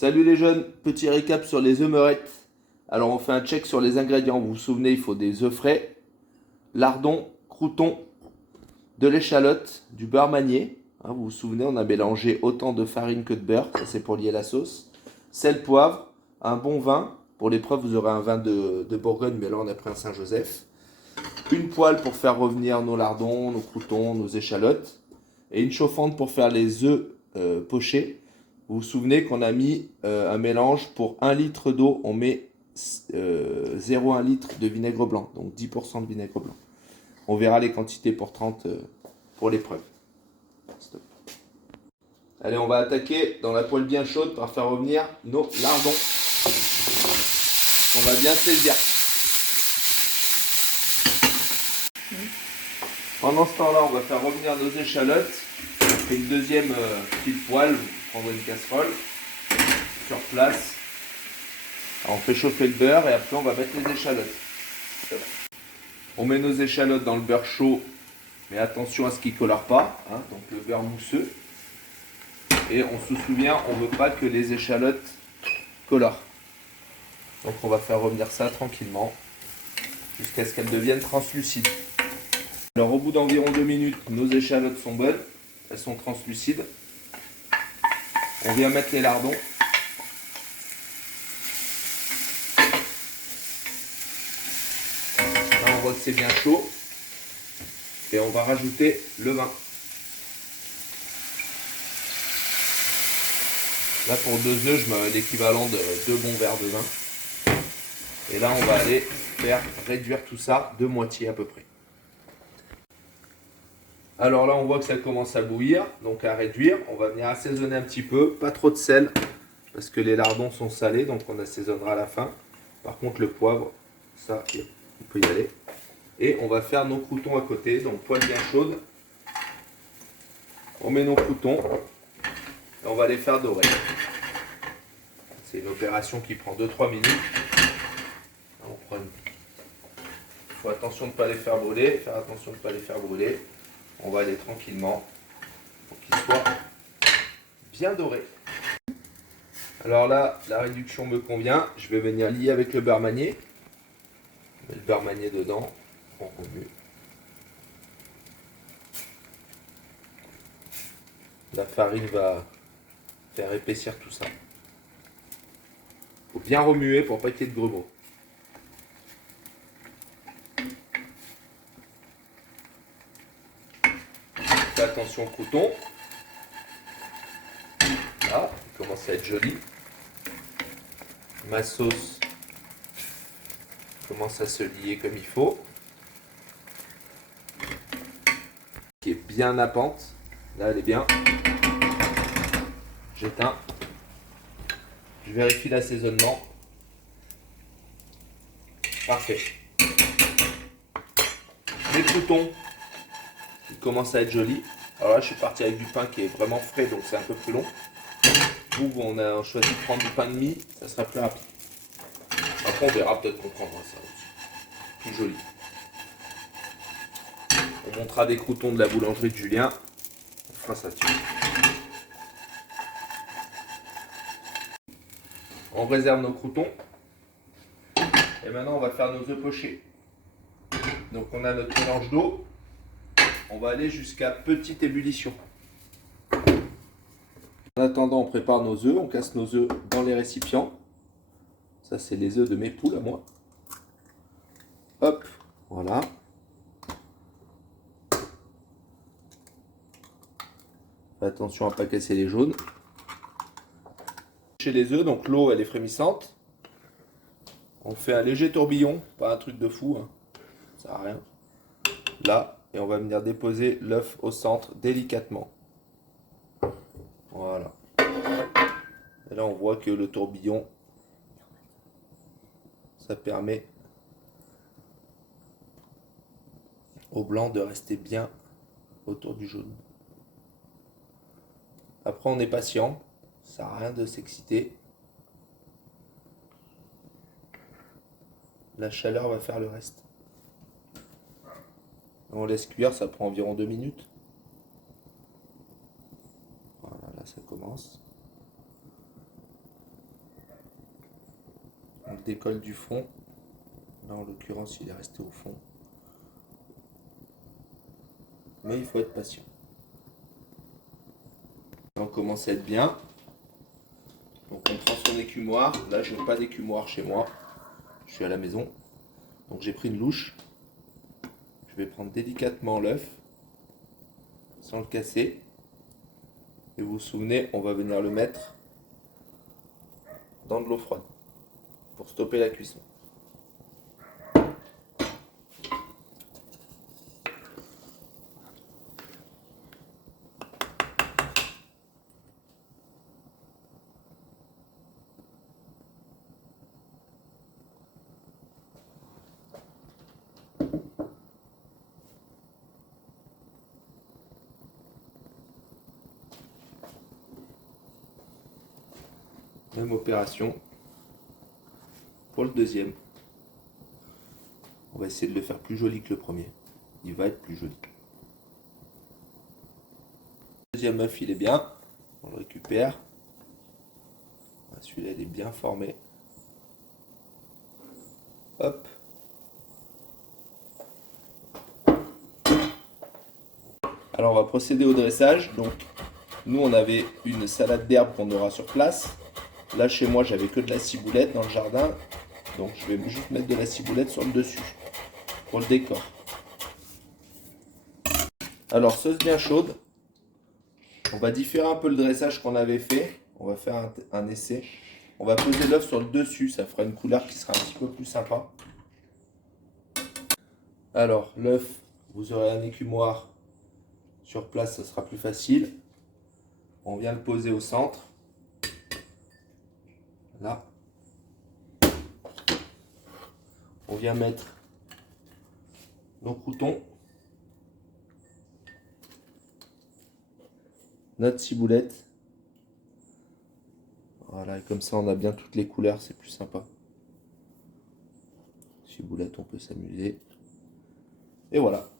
Salut les jeunes, petit récap sur les œufs meurettes. Alors on fait un check sur les ingrédients. Vous vous souvenez, il faut des œufs frais, lardons, croûtons, de l'échalote, du beurre manié. Vous vous souvenez, on a mélangé autant de farine que de beurre, ça c'est pour lier la sauce. Sel, poivre, un bon vin. Pour l'épreuve, vous aurez un vin de Bourgogne, mais là on a pris un Saint-Joseph. Une poêle pour faire revenir nos lardons, nos croûtons, nos échalotes. Et une chauffante pour faire les œufs pochés. Vous vous souvenez qu'on a mis un mélange pour 1 litre d'eau, on met 0,1 litre de vinaigre blanc, donc 10% de vinaigre blanc. On verra les quantités pour 30 pour l'épreuve. Stop. Allez, on va attaquer dans la poêle bien chaude par faire revenir nos lardons. On va bien saisir. Pendant ce temps-là, on va faire revenir nos échalotes. On fait une deuxième petite poêle, vous prendrez une casserole sur place. Alors, on fait chauffer le beurre et après on va mettre les échalotes. On met nos échalotes dans le beurre chaud, mais attention à ce qu'il ne colore pas, donc le beurre mousseux. Et on se souvient, on ne veut pas que les échalotes colorent. Donc on va faire revenir ça tranquillement jusqu'à ce qu'elles deviennent translucides. Alors au bout d'environ 2 minutes, nos échalotes sont bonnes, elles sont translucides. On vient mettre les lardons. Là on voit que c'est bien chaud. Et on va rajouter le vin. Là pour 2 œufs, je mets l'équivalent de 2 bons verres de vin. Et là on va aller faire réduire tout ça de moitié à peu près. Alors là on voit que ça commence à bouillir, donc à réduire. On va venir assaisonner un petit peu, pas trop de sel, parce que les lardons sont salés, donc on assaisonnera à la fin. Par contre le poivre, ça on peut y aller. Et on va faire nos croûtons à côté, donc poêle bien chaude. On met nos croûtons et on va les faire dorer. C'est une opération qui prend 2-3 minutes. Il faut attention de ne pas les faire brûler, faire attention de ne pas les faire brûler. On va aller tranquillement pour qu'ils soient bien dorés. Alors là, la réduction me convient. Je vais venir lier avec le beurre manié. On met le beurre manié dedans. On remue. La farine va faire épaissir tout ça. Il faut bien remuer pour pas qu'il y ait de grumeaux. Fais attention au croûton. Là, il commence à être joli. Ma sauce commence à se lier comme il faut. Qui est bien nappante. Là, elle est bien. J'éteins. Je vérifie l'assaisonnement. Parfait. Les croûtons, ils commencent à être jolis. Alors là, je suis parti avec du pain qui est vraiment frais, donc c'est un peu plus long. Vous, on a choisi de prendre du pain de mie, ça sera plus rapide. Après, on verra, peut-être qu'on prendra ça aussi. Plus joli. On montera des croûtons de la boulangerie de Julien. On fera ça dessus. On réserve nos croûtons. Et maintenant, on va faire nos œufs pochés. Donc, on a notre mélange d'eau. On va aller jusqu'à petite ébullition. En attendant, on prépare nos œufs. On casse nos œufs dans les récipients. Ça, c'est les œufs de mes poules à moi. Hop, voilà. Fais attention à ne pas casser les jaunes. Chez les œufs, donc l'eau elle est frémissante. On fait un léger tourbillon, pas un truc de fou, ça sert à rien. Là, et on va venir déposer l'œuf au centre délicatement. Voilà. Et là on voit que le tourbillon, ça permet au blanc de rester bien autour du jaune. Après on est patient, ça sert à rien de s'exciter. La chaleur va faire le reste. On laisse cuire, ça prend environ 2 minutes. Voilà, là ça commence. il décolle du fond. Là, en l'occurrence, il est resté au fond. Mais il faut être patient. On commence à être bien. Donc on prend son écumoire. Là, je n'ai pas d'écumoire chez moi. Je suis à la maison. Donc j'ai pris une louche. Je vais prendre délicatement l'œuf, sans le casser. Et vous vous souvenez, on va venir le mettre dans de l'eau froide pour stopper la cuisson. Même opération pour le deuxième. On va essayer de le faire plus joli que le premier. Il va être plus joli. Le deuxième œuf, il est bien. On le récupère. Celui-là, il est bien formé. Hop. Alors, on va procéder au dressage. Donc, nous, on avait une salade d'herbes qu'on aura sur place. Là, chez moi, j'avais que de la ciboulette dans le jardin. Donc, je vais juste mettre de la ciboulette sur le dessus pour le décor. Alors, sauce bien chaude. On va différer un peu le dressage qu'on avait fait. On va faire un essai. On va poser l'œuf sur le dessus. Ça fera une couleur qui sera un petit peu plus sympa. Alors, l'œuf, vous aurez un écumoire sur place, ça sera plus facile. On vient le poser au centre. Là. On vient mettre nos croûtons. Notre ciboulette. Voilà, et comme ça on a bien toutes les couleurs, c'est plus sympa. Ciboulette, on peut s'amuser. Et voilà.